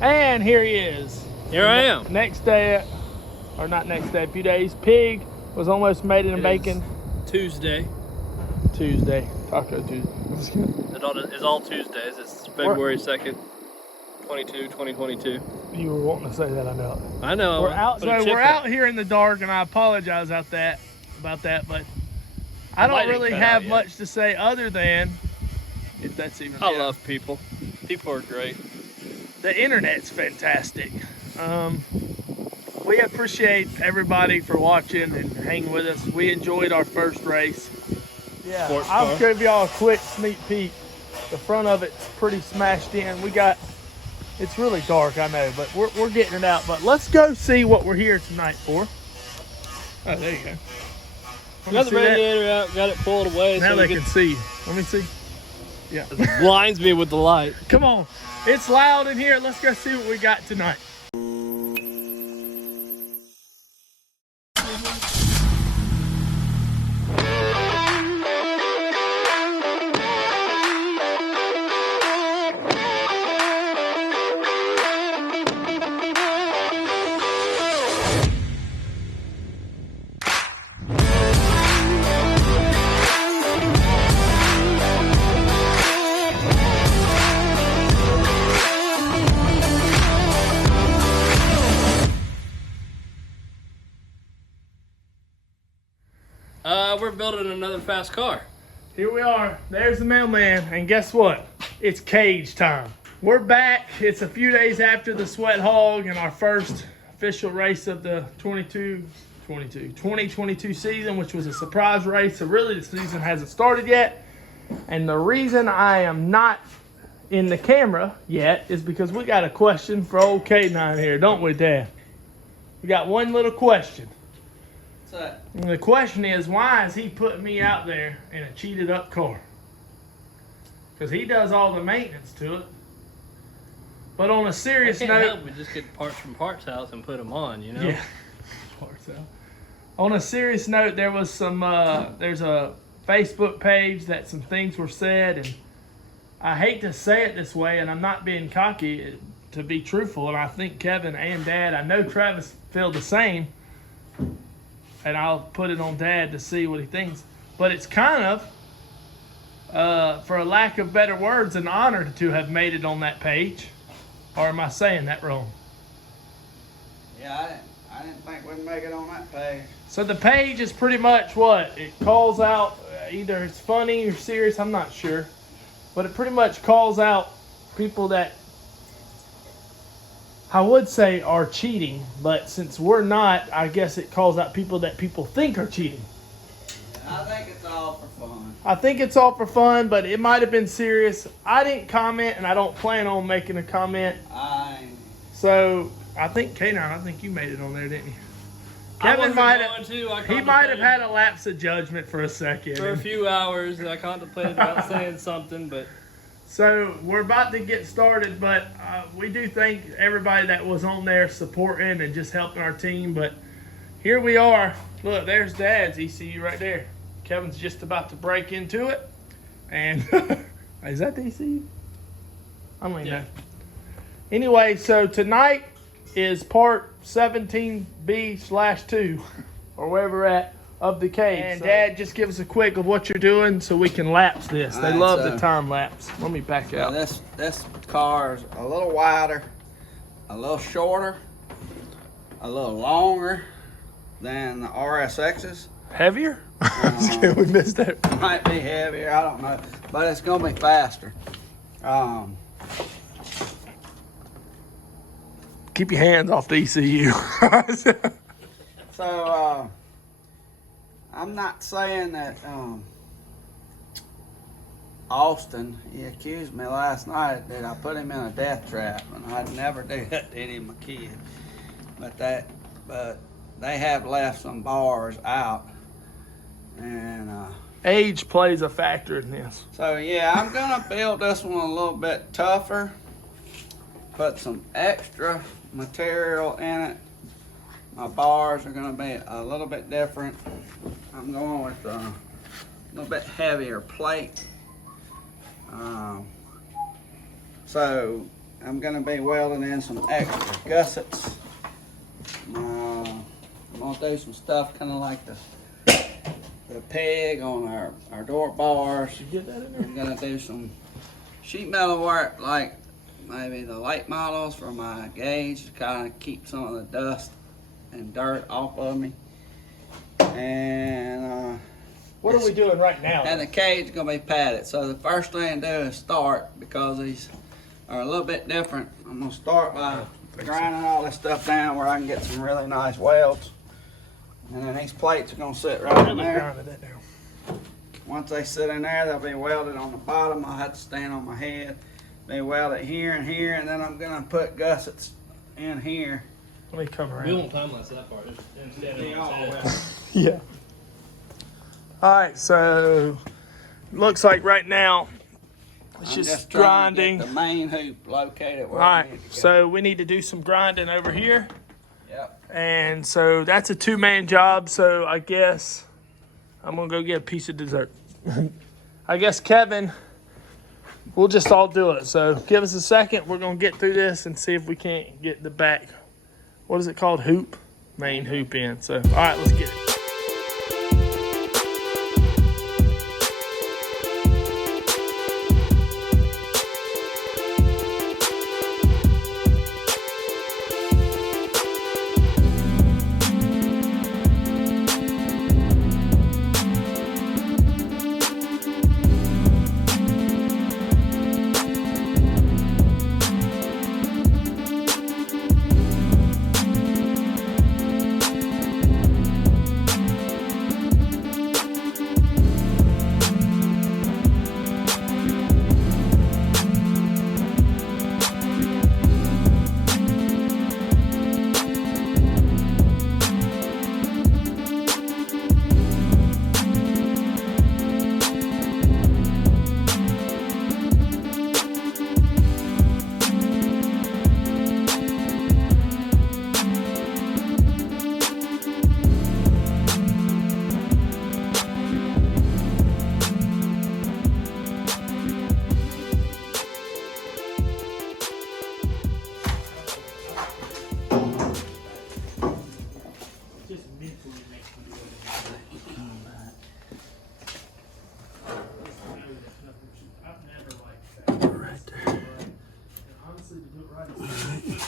And here he is. Here I am. Next day, or not next day, a few days. Pig was almost made in bacon. Tuesday. Taco Tuesday. It's all Tuesdays. It's February 2nd, 2022. You were wanting to say that, I know. I know. We're out here in the dark, and I apologize about that, but I don't really have much to say other than, if that's even. I love people. People are great. The internet's fantastic. We appreciate everybody for watching and hanging with us. We enjoyed our first race. Yeah, I'll give y'all a quick sneak peek. The front of it's pretty smashed in. It's really dark, I know, but we're getting it out. But let's go see what we're here tonight for. Oh, there you go. Got the radiator out, got it pulled away. Now so they can see. Let me see. Yeah. It blinds me with the light. Come on. It's loud in here. Let's go see what we got tonight. We're building another fast car. Here we are. There's the mailman. And guess what? It's cage time. We're back. It's a few days after the Sweat Hog and our first official race of the 2022 season, which was a surprise race. So really the season hasn't started yet. And the reason I am not in the camera yet is because we got a question for old K9 here, don't we, Dad? We got one little question. What's that? And the question is, why is he putting me out there in a cheated up car? Because he does all the maintenance to it. But on a serious note, we just get parts from Parts House and put them on, you know? Yeah. Parts House. On a serious note, there was some. There's a Facebook page that some things were said, and I hate to say it this way, and I'm not being cocky, to be truthful, and I think Kevin and Dad, I know Travis feel the same. And I'll put it on Dad to see what he thinks. But it's kind of, for a lack of better words, an honor to have made it on that page. Or am I saying that wrong? Yeah, I didn't think we'd make it on that page. So the page is pretty much what? It calls out, either it's funny or serious, I'm not sure. But it pretty much calls out people that I would say are cheating, but since we're not, I guess it calls out people that people think are cheating. I think it's all for fun. I think it's all for fun, but it might have been serious. I didn't comment, and I don't plan on making a comment. So I think K9, I think you made it on there, didn't you? Kevin might have. He might have had a lapse of judgment for a second. For a few hours, I contemplated about saying something, but. So we're about to get started, but we do thank everybody that was on there supporting and just helping our team. But here we are. Look, there's Dad's ECU right there. Kevin's just about to break into it. And is that the ECU? I don't even know. Anyway, so tonight is part 17B/2, or wherever we're at, of the cage. And Dad, just give us a quick of what you're doing so we can lapse this. They love the time lapse. Let me back out. This car is a little wider, a little shorter, a little longer than the RSXs. Heavier? We missed that. Might be heavier, I don't know, but it's gonna be faster. Keep your hands off the ECU. So I'm not saying that Austin, he accused me last night that I put him in a death trap, and I'd never do that to any of my kids. But they have left some bars out, and age plays a factor in this. So yeah, I'm gonna build this one a little bit tougher, put some extra material in it. My bars are gonna be a little bit different. I'm going with a little bit heavier plate. So I'm gonna be welding in some extra gussets. I'm gonna do some stuff kind of like the peg on our door bars. Did you get that in there? I'm gonna do some sheet metal work like maybe the late models for my gauge to kind of keep some of the dust and dirt off of me. And What are we doing right now? and the cage is gonna be padded. So the first thing to do is start, because these are a little bit different. I'm gonna start by grinding all this stuff down where I can get some really nice welds. And then these plates are gonna sit right in there. Grinded that down. Once they sit in there, they'll be welded on the bottom. I'll have to stand on my head. They weld it here and here, and then I'm gonna put gussets in here. Let me come We around. won't time lapse that part. Just stand Be on all his head. welded. Yeah. All right, so looks like right now it's I'm just trying to grinding. get the main hoop located All where I right, need to go. so we need to do some grinding over here. Yep. And so that's a 2-man job. So I guess I'm gonna go get a piece of dessert. I guess Kevin, we'll just all do it. So give us a second. We're gonna get through this and see if we can't get the back. What is it called? Hoop, main hoop in. So all right, let's get it. Just mentally make me do it. I've never liked that. Right there. And honestly, to do it right, it's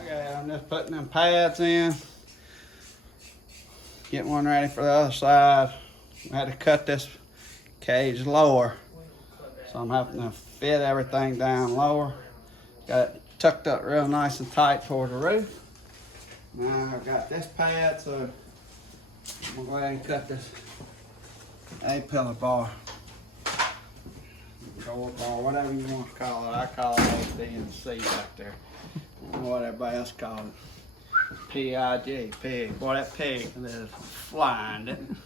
Okay, I'm just putting them pads in. Get one ready for the other side. I had to cut this cage lower, so I'm having to fit everything down lower. Got it tucked up real nice and tight toward the roof. Now I've got this pad, so I'm gonna go ahead and cut this A-pillar bar. Gold bar, whatever you want to call it. I call it A, B, and C back there. I don't know what everybody else calls it. P-I-G, pig. Boy, that pig is flying, didn't it?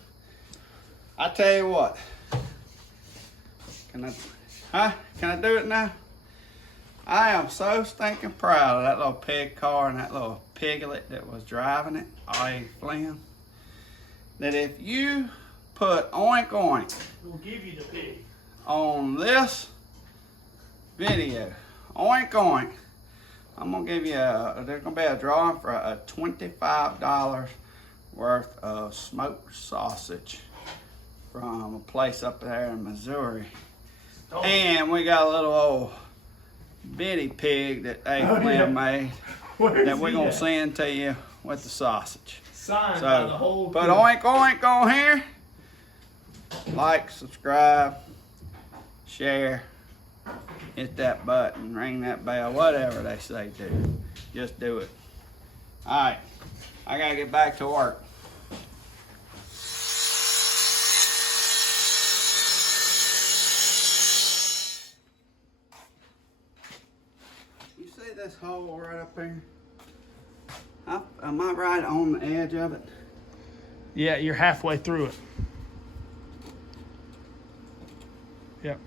I tell you what. Can I do it now? I am so stinking proud of that little pig car and that little piglet that was driving it, Ollie Flynn. That if you put oink oink we'll give you the pig. on this video, oink oink, I'm gonna give you there's gonna be a drawing for a $25 worth of smoked sausage from a place up there in Missouri. Oh. And we got a little old bitty pig that Flynn made Where's that we're he gonna at? send to you with the sausage. Signed by the So whole put crew. oink oink on here. Like, subscribe, share, hit that button, ring that bell, whatever they say do. Just do it. Alright, I gotta get back to work. You see this hole right up here? Am I right on the edge of it? Yeah, you're halfway through it. Yep.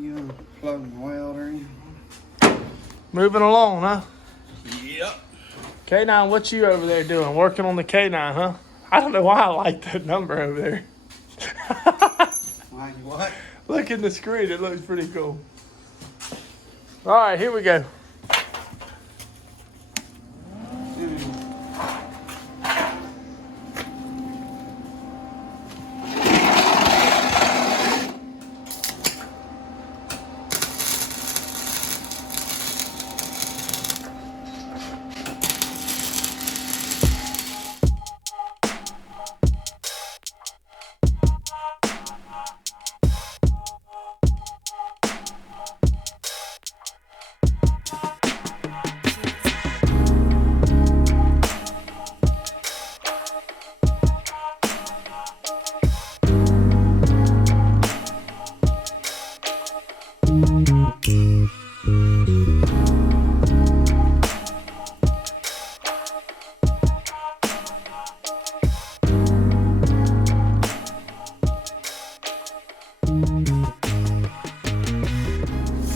You plug my welder in. Moving along, huh? Yep. K9, what you over there doing? Working on the K9, huh? I don't know why I like that number over there. Like what? Look in the screen, it looks pretty cool. All right, here we go.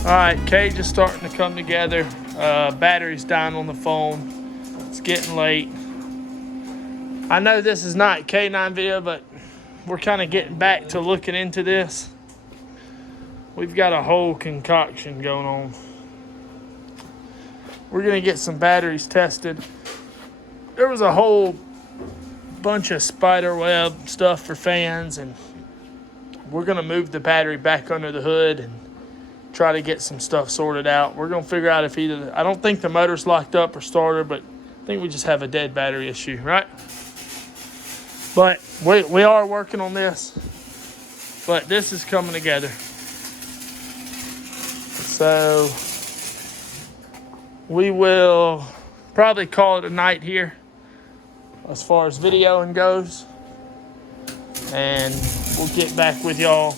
All right, cage is starting to come together. Battery's dying on the phone. It's getting late. I know this is not K9 video, but we're kind of getting back to looking into this. We've got a whole concoction going on. We're gonna get some batteries tested. There was a whole bunch of spider web stuff for fans, and we're gonna move the battery back under the hood and try to get some stuff sorted out. We're gonna figure out if I don't think the motor's locked up or started, but I think we just have a dead battery issue, right? But we are working on this, but this is coming together. So we will probably call it a night here as far as videoing goes, and we'll get back with y'all,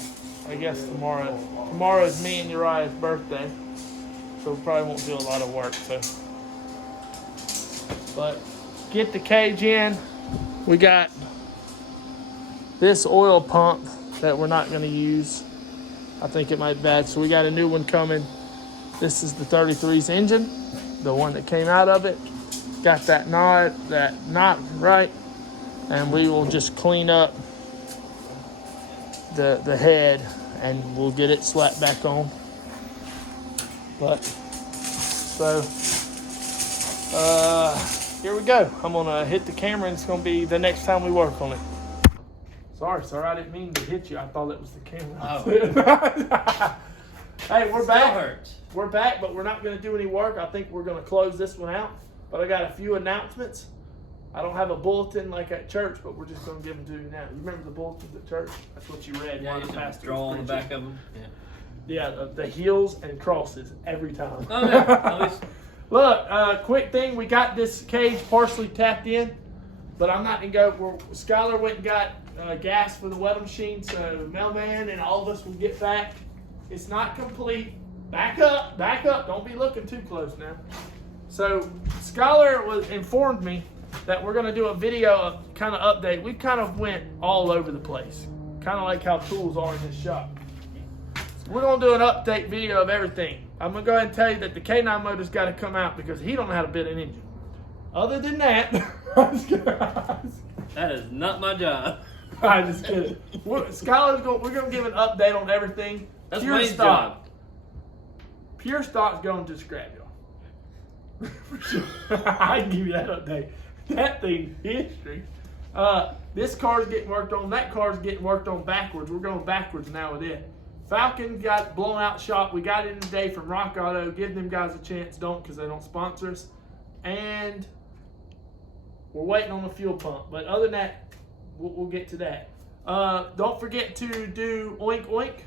I guess, tomorrow. Tomorrow is me and Uriah's birthday, so we probably won't do a lot of work. But get the cage in. We got this oil pump that we're not going to use. I think it might be bad, so we got a new one coming. This is the 33's engine, the one that came out of it. Got that knot right, and we will just clean up the head, and we'll get it slapped back on. But so here we go. I'm gonna hit the camera, and it's gonna be the next time we work on it. Sorry, sir, I didn't mean to hit you. I thought it was the camera. Oh. Hey, we're back. Still hurts. We're back, but we're not gonna do any work. I think we're gonna close this one out. But I got a few announcements. I don't have a bulletin like at church, but we're just going to give them to you now. You remember the bulletins at church? That's what you read. Yeah, you have to draw on the back of them. Yeah, the heels and crosses every time. Oh, yeah. At least. Look, quick thing. We got this cage partially tapped in, but I'm not going to go. Skylar went and got gas for the weather machine, so mailman and all of us will get back. It's not complete. Back up. Don't be looking too close now. So Skylar informed me that we're going to do a video kind of update. We kind of went all over the place, kind of like how tools are in this shop. We're going to do an update video of everything. I'm going to go ahead and tell you that the K9 motor's got to come out because he don't know how to build an engine. Other than that, that is not my job. I'm just kidding. We're going to give an update on everything. That's Pure my stock. job. Pure stock's going to scrap, y'all. For sure. I can give you that update. That thing's history. This car's getting worked on. That car's getting worked on backwards. We're going backwards now with it. Falcon got blown out shop. We got it in today from Rock Auto. Give them guys a chance. Don't, because they don't sponsor us. And we're waiting on the fuel pump. But other than that, we'll get to that. Don't forget to do Oink Oink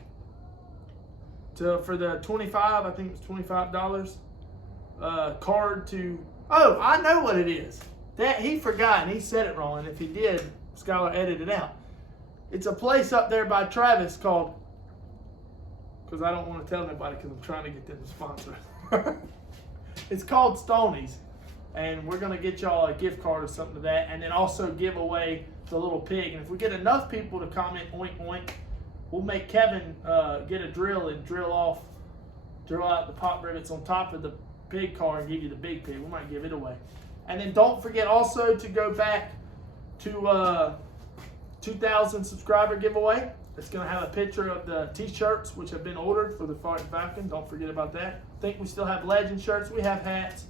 for the 25. I think it's $25. Card to. Oh, I know what it is. That he forgot and he said it wrong. And if he did, Skylar edited it out. It's a place up there by Travis called. Because I don't want to tell nobody because I'm trying to get them to sponsor us. It's called Stoney's. And we're going to get y'all a gift card or something to that. And then also give away the little pig. And if we get enough people to comment Oink Oink, we'll make Kevin get a drill and drill out the pop rivets on top of the big car and give you the big pig. We might give it away. And then don't forget also to go back to 2,000 subscriber giveaway. It's going to have a picture of the t-shirts which have been ordered for the Falcon. Don't forget about that. I think we still have legend shirts. We have hats.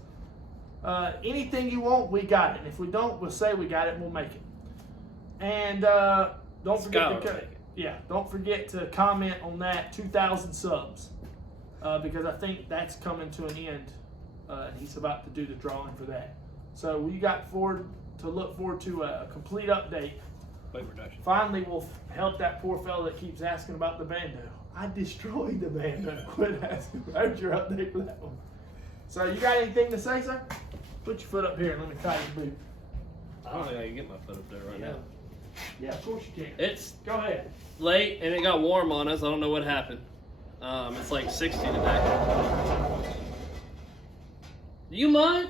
Anything you want, we got it. And if we don't, we'll say we got it and we'll make it. And don't forget to comment on that 2,000 subs because I think that's coming to an end. And he's about to do the drawing for that. So we got to look forward to a complete update. Finally, we'll help that poor fellow that keeps asking about the bando. I destroyed the bando. Quit asking. There's your update for that one. So you got anything to say, sir? Put your foot up here and let me tie your boot. I don't think I can get my foot up there right now. Yeah, of course you can. It's Go ahead. late and it got warm on us. I don't know what happened. It's like 60 today. Do you mind?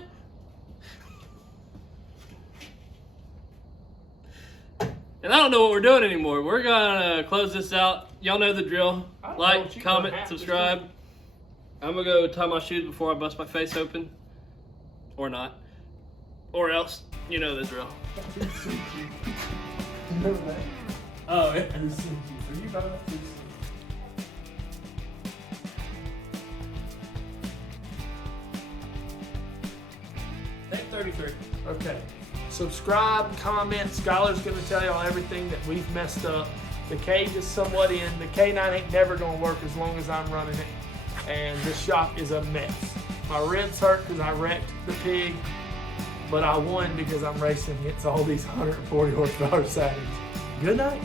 And I don't know what we're doing anymore. We're gonna close this out. Y'all know the drill. Like, comment, subscribe. I'm gonna go tie my shoes before I bust my face open. Or not. Or else. You know the drill. Remember that? Oh, yeah. So you better not do so. 33. Okay. Subscribe, comment. Scholar's going to tell y'all everything that we've messed up. The cage is somewhat in. The K9 ain't never going to work as long as I'm running it. And this shop is a mess. My ribs hurt because I wrecked the pig. But I won because I'm racing against all these 140 horsepower Saturns. Good night.